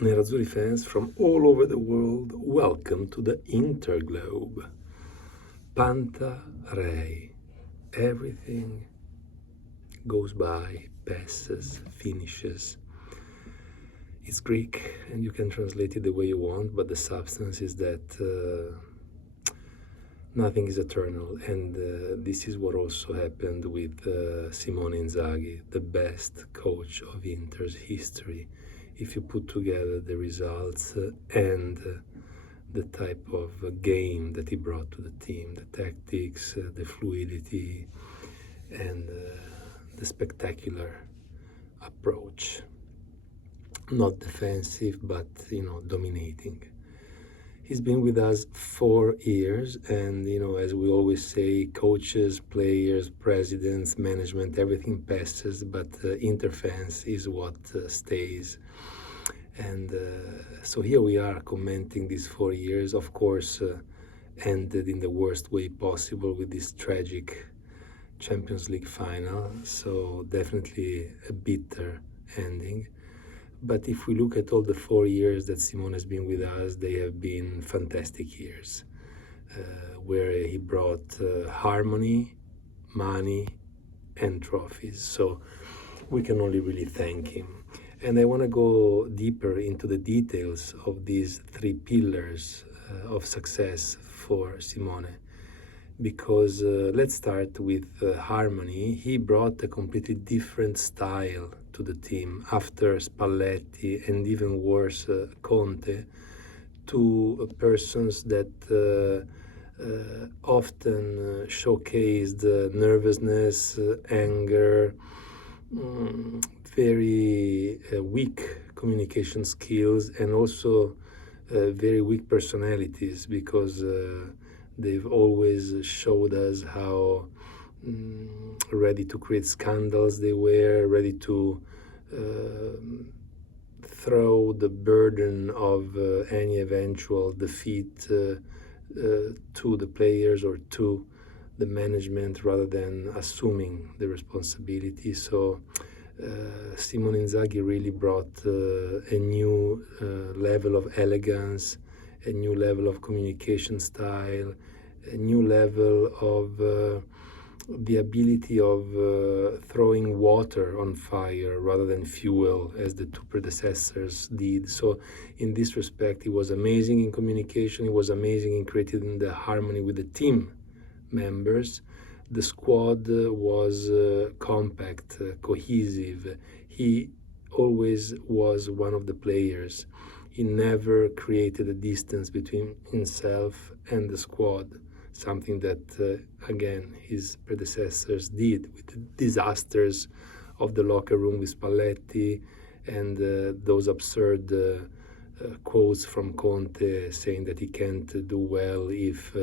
Nerazzurri fans from all over the world, welcome to the Interglobe. Panta Rei. Everything goes by, passes, finishes. It's Greek and you can translate it the way you want, but the substance is that nothing is eternal. And this is what also happened with Simone Inzaghi, the best coach of Inter's history. If you put together the results and the type of game that he brought to the team, the tactics, the fluidity, and the spectacular approach. Not defensive, but dominating. He's been with us 4 years, and as we always say, coaches, players, presidents, management, everything passes, but Inter fans is what stays. And so here we are commenting these 4 years, of course, ended in the worst way possible with this tragic Champions League final. So definitely a bitter ending. But if we look at all the 4 years that Simone has been with us, they have been fantastic years, where he brought harmony, money, and trophies. So we can only really thank him. And I want to go deeper into the details of these 3 pillars of success for Simone. Because let's start with harmony. He brought a completely different style to the team after Spalletti and even worse Conte, two persons that often showcased nervousness, anger, very weak communication skills, and also very weak personalities, because they've always showed us how ready to create scandals they were, ready to throw the burden of any eventual defeat to the players or to the management rather than assuming the responsibility. So Simone Inzaghi really brought a new level of elegance, a new level of communication style, a new level of the ability of throwing water on fire rather than fuel, as the 2 predecessors did. So in this respect, he was amazing in communication. He was amazing in creating the harmony with the team members. The squad was compact, cohesive. He always was one of the players. He never created a distance between himself and the squad, something that, again, his predecessors did with the disasters of the locker room with Spalletti and those absurd quotes from Conte saying that he can't do well if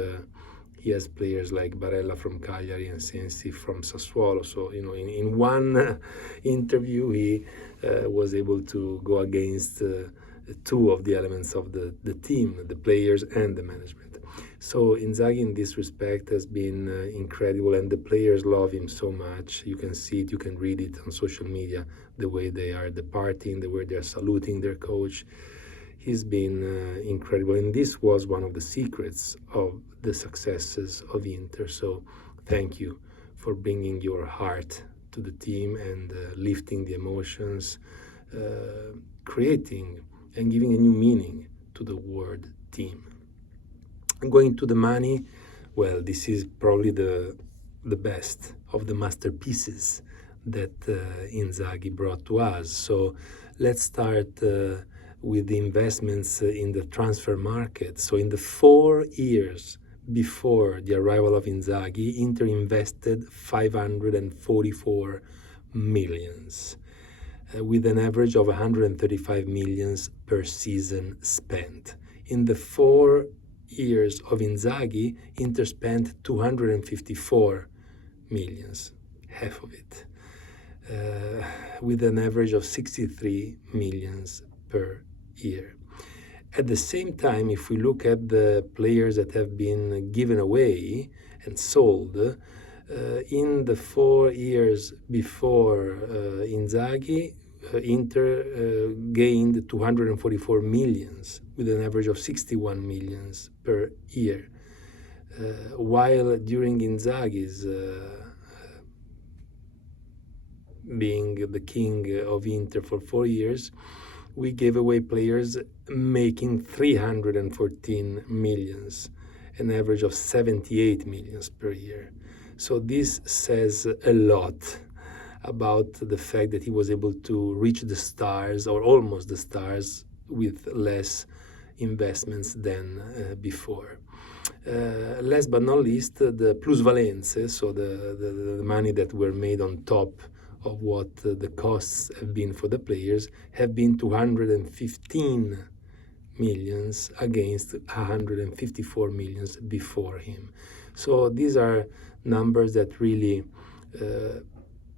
he has players like Barella from Cagliari and Sensi from Sassuolo. So, in one interview, he was able to go against 2 of the elements of the team, the players and the management. So Inzaghi in this respect has been incredible, and the players love him so much. You can see it, you can read it on social media, the way they are departing, the way they're saluting their coach. He's been incredible, and this was one of the secrets of the successes of Inter. So thank you for bringing your heart to the team and lifting the emotions, creating and giving a new meaning to the word team. Going to the money, well, this is probably the best of the masterpieces that Inzaghi brought to us. So let's start with the investments in the transfer market. So in the 4 years before the arrival of Inzaghi, Inter invested 544 millions, with an average of 135 millions per season spent. In the 4 years of Inzaghi, Inter spent 254 millions, half of it, with an average of 63 millions per year. At the same time, if we look at the players that have been given away and sold, in the 4 years before Inzaghi, Inter gained 244 millions with an average of 61 millions per year, while during Inzaghi's being the king of Inter for 4 years, we gave away players making 314 millions, an average of 78 millions per year. So this says a lot about the fact that he was able to reach the stars, or almost the stars, with less investments than before. Last but not least, the plusvalenze, so the money that were made on top of what the costs have been for the players, have been 215 millions against 154 millions before him. So these are numbers that really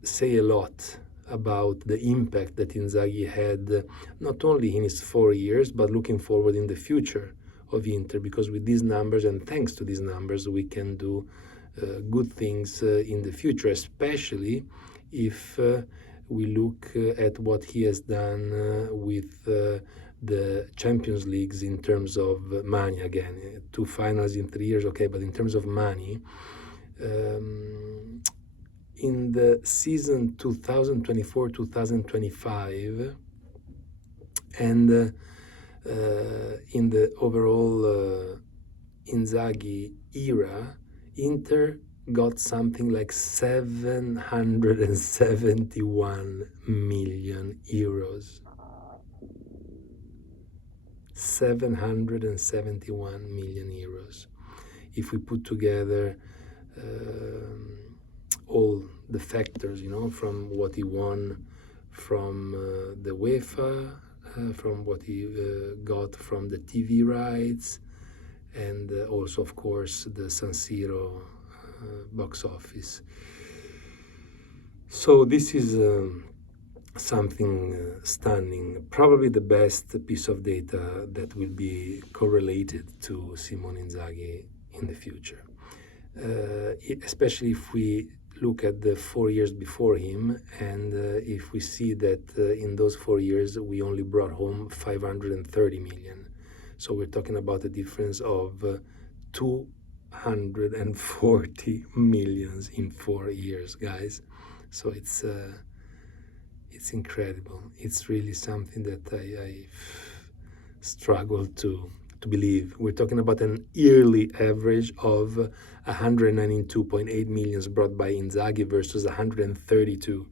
say a lot about the impact that Inzaghi had, not only in his 4 years, but looking forward in the future of Inter, because with these numbers and thanks to these numbers, we can do good things in the future, especially if we look at what he has done with the Champions Leagues in terms of money. Again, 2 finals in 3 years, okay, but in terms of money, in the season 2024-2025 and in the overall Inzaghi era, Inter got something like 771 million euros. 771 million euros. If we put together all the factors, from what he won from the UEFA, from what he got from the TV rights, and also, of course, the San Siro box office. So this is something stunning, probably the best piece of data that will be correlated to Simone Inzaghi in the future, especially if we look at the 4 years before him, and if we see that in those 4 years we only brought home 530 million. So we're talking about a difference of 240 millions in 4 years, guys. So it's incredible. It's really something that I struggle to believe. We're talking about an yearly average of 192.8 millions brought by Inzaghi versus 132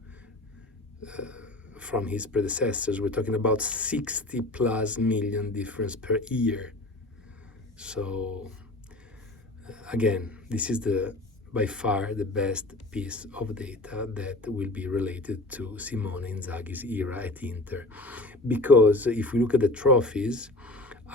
from his predecessors. We're talking about 60 plus million difference per year. So again, this is by far the best piece of data that will be related to Simone Inzaghi's era at Inter. Because if we look at the trophies,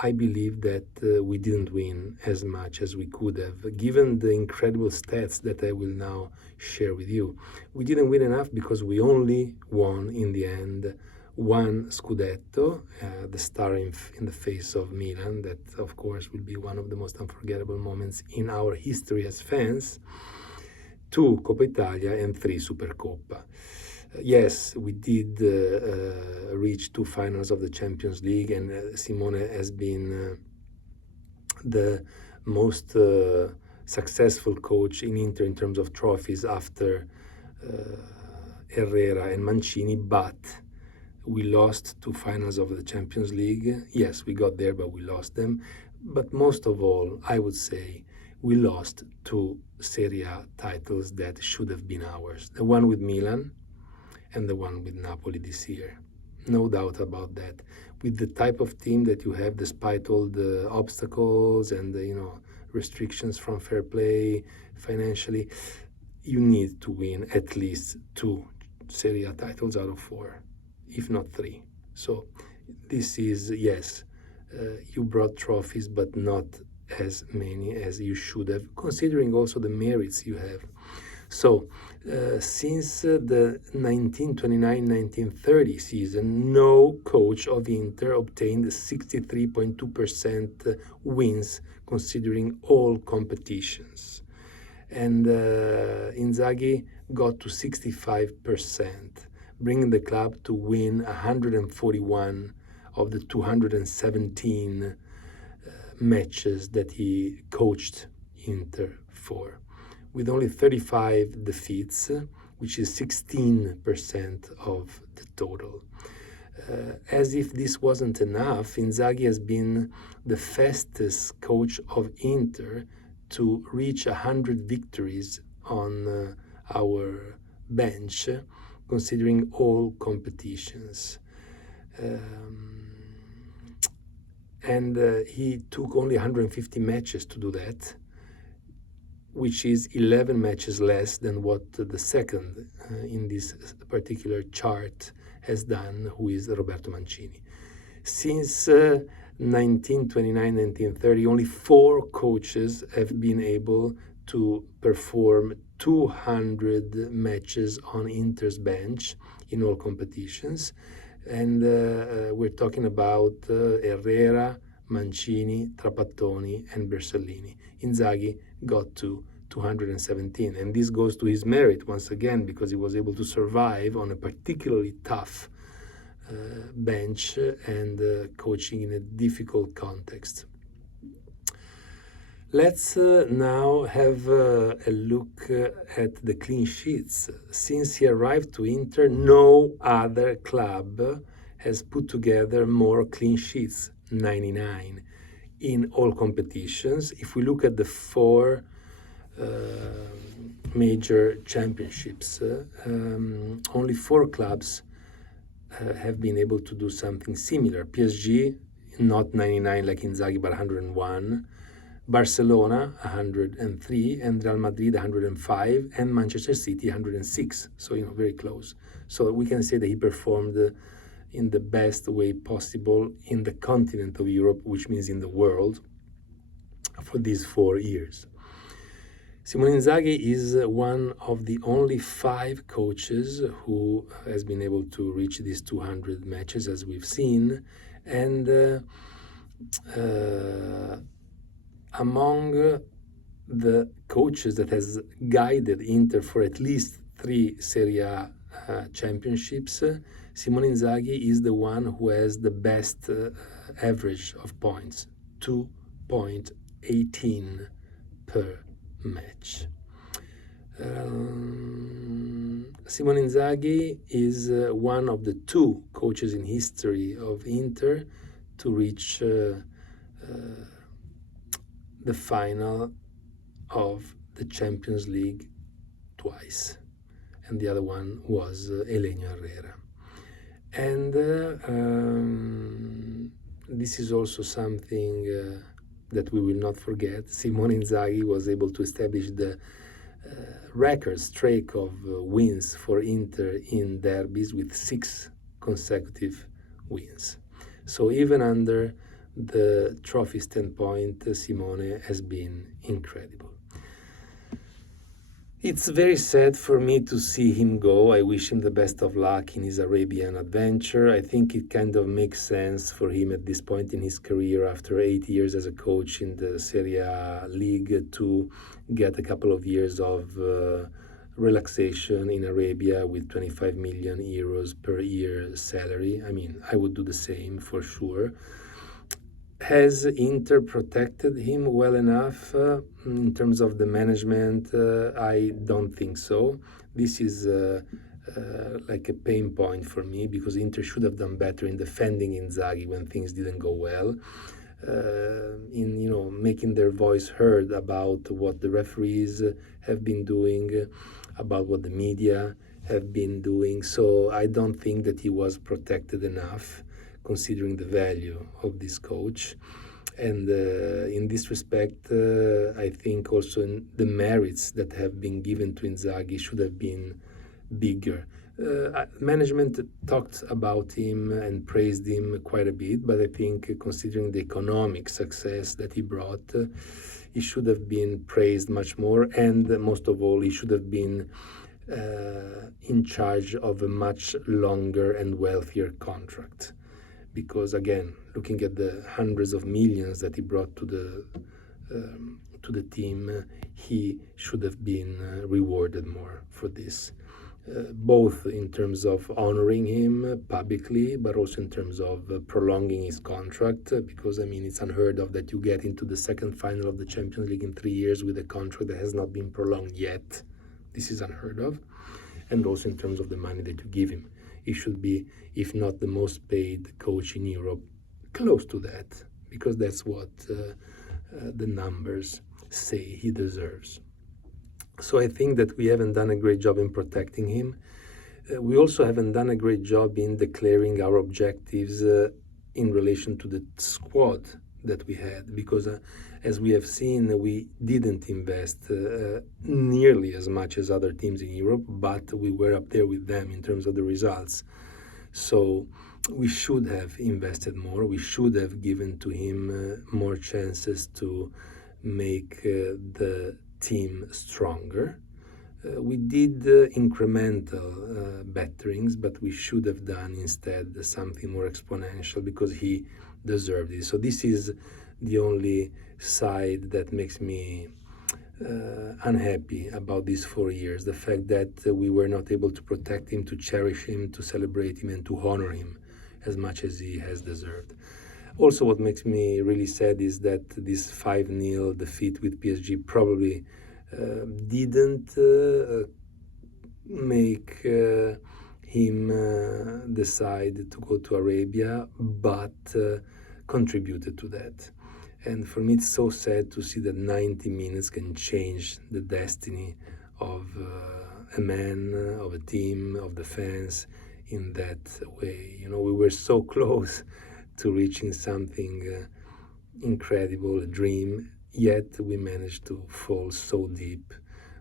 I believe that we didn't win as much as we could have, given the incredible stats that I will now share with you. We didn't win enough because we only won, in the end, 1 Scudetto, the star in the face of Milan, that of course will be one of the most unforgettable moments in our history as fans, 2 Coppa Italia and 3 Supercoppa. Yes, we did reach 2 finals of the Champions League, and Simone has been the most successful coach in Inter in terms of trophies after Herrera and Mancini, but we lost 2 finals of the Champions League. Yes, we got there, but we lost them. But most of all, I would say, we lost 2 Serie A titles that should have been ours. The one with Milan and the one with Napoli this year. No doubt about that. With the type of team that you have, despite all the obstacles and the, restrictions from fair play financially, you need to win at least 2 Serie A titles out of 4, if not 3. So this is, yes, you brought trophies, but not as many as you should have, considering also the merits you have. So, since the 1929-1930 season, no coach of Inter obtained 63.2% wins, considering all competitions. And Inzaghi got to 65%. bringing the club to win 141 of the 217 matches that he coached Inter for, with only 35 defeats, which is 16% of the total. As if this wasn't enough, Inzaghi has been the fastest coach of Inter to reach 100 victories on our bench, considering all competitions. And he took only 150 matches to do that, which is 11 matches less than what the second in this particular chart has done, who is Roberto Mancini. Since 1929-1930, only 4 coaches have been able to perform 200 matches on Inter's bench in all competitions. And we're talking about Herrera, Mancini, Trapattoni, and Bersellini. Inzaghi got to 217, and this goes to his merit once again, because he was able to survive on a particularly tough bench and coaching in a difficult context. Let's now have a look at the clean sheets. Since he arrived to Inter, no other club has put together more clean sheets, 99, in all competitions. If we look at the 4 major championships, only 4 clubs have been able to do something similar. PSG, not 99 like Inzaghi, but 101. Barcelona, 103, and Real Madrid, 105, and Manchester City, 106. So, very close. So we can say that he performed in the best way possible in the continent of Europe, which means in the world, for these 4 years. Simone Inzaghi is one of the only 5 coaches who has been able to reach these 200 matches, as we've seen, and among the coaches that has guided Inter for at least 3 Serie A championships, Simone Inzaghi is the one who has the best average of points, 2.18 per match. Simone Inzaghi is one of the 2 coaches in history of Inter to reach the final of the Champions League twice, and the other one was Elenio Herrera. And this is also something that we will not forget. Simone Inzaghi was able to establish the record streak of wins for Inter in derbies with 6 consecutive wins. So even under the trophy standpoint, Simone has been incredible. It's very sad for me to see him go. I wish him the best of luck in his Arabian adventure. I think it kind of makes sense for him at this point in his career, after 8 years as a coach in the Serie A league, to get a couple of years of relaxation in Arabia with 25 million euros per year salary. I mean, I would do the same for sure. Has Inter protected him well enough in terms of the management? I don't think so. This is like a pain point for me, because Inter should have done better in defending Inzaghi when things didn't go well, in making their voice heard about what the referees have been doing, about what the media have been doing. So I don't think that he was protected enough, considering the value of this coach. And in this respect, I think also the merits that have been given to Inzaghi should have been bigger. Management talked about him and praised him quite a bit, but I think considering the economic success that he brought, he should have been praised much more, and most of all, he should have been in charge of a much longer and wealthier contract. Because again, looking at the hundreds of millions that he brought to the team, he should have been rewarded more for this. both in terms of honoring him publicly, but also in terms of prolonging his contract, because I mean it's unheard of that you get into the second final of the Champions League in 3 years with a contract that has not been prolonged yet. This is unheard of. And also in terms of the money that you give him. He should be, if not the most paid coach in Europe, close to that, because that's what the numbers say he deserves. So I think that we haven't done a great job in protecting him. We also haven't done a great job in declaring our objectives in relation to the squad that we had, because as we have seen, we didn't invest nearly as much as other teams in Europe, but we were up there with them in terms of the results. So we should have invested more. We should have given to him more chances to make the team stronger. We did incremental betterings, but we should have done instead something more exponential, because he deserved it. So this is the only side that makes me unhappy about these 4 years, the fact that we were not able to protect him, to cherish him, to celebrate him, and to honor him as much as he has deserved. Also, what makes me really sad is that this 5-0 defeat with PSG probably didn't make him decide to go to Arabia, but contributed to that. And for me, it's so sad to see that 90 minutes can change the destiny of a man, of a team, of the fans in that way. You know, we were so close to reaching something incredible, a dream, yet we managed to fall so deep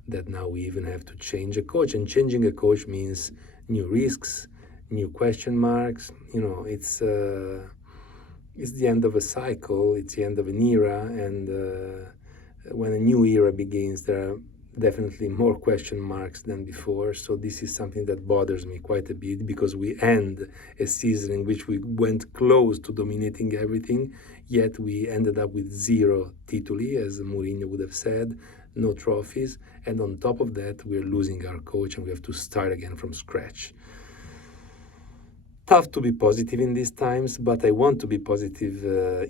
that now we even have to change a coach. And changing a coach means new risks, new question marks. You know, it's the end of a cycle, it's the end of an era, and when a new era begins, there are definitely more question marks than before. So this is something that bothers me quite a bit, because we end a season in which we went close to dominating everything, yet we ended up with 0 titoli, as Mourinho would have said, no trophies, and on top of that, we're losing our coach and we have to start again from scratch. Tough to be positive in these times, but I want to be positive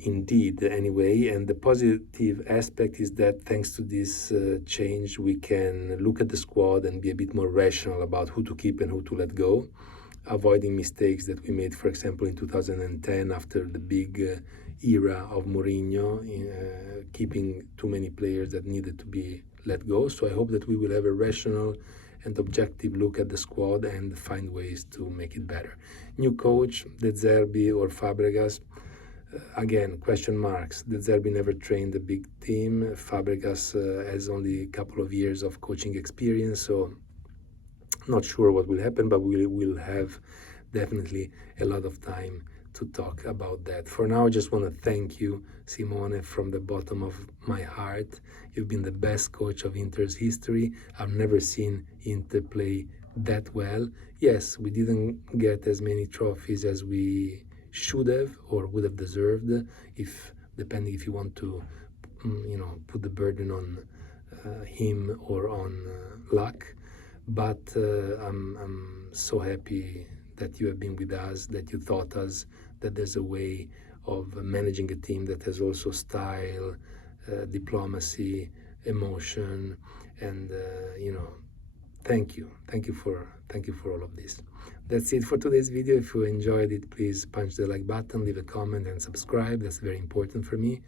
indeed anyway. And the positive aspect is that thanks to this change, we can look at the squad and be a bit more rational about who to keep and who to let go, avoiding mistakes that we made, for example, in 2010 after the big era of Mourinho, keeping too many players that needed to be let go. So I hope that we will have a rational and objective look at the squad and find ways to make it better. New coach, De Zerbi or Fabregas, again, question marks. De Zerbi never trained a big team. Fabregas has only a couple of years of coaching experience, so not sure what will happen, but we will have definitely a lot of time to talk about that. For now, I just want to thank you, Simone, from the bottom of my heart. You've been the best coach of Inter's history. I've never seen Inter play that well. Yes, we didn't get as many trophies as we should have or would have deserved, if depending if you want to, put the burden on him or on luck. But I'm so happy that you have been with us, that you taught us that there's a way of managing a team that has also style, diplomacy, emotion, and thank you for all of this. That's it for today's video. If you enjoyed it, please punch the like button, leave a comment, and subscribe. That's very important for me.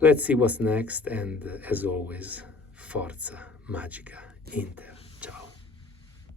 Let's see what's next, and as always, Forza Magica Inter. Ciao.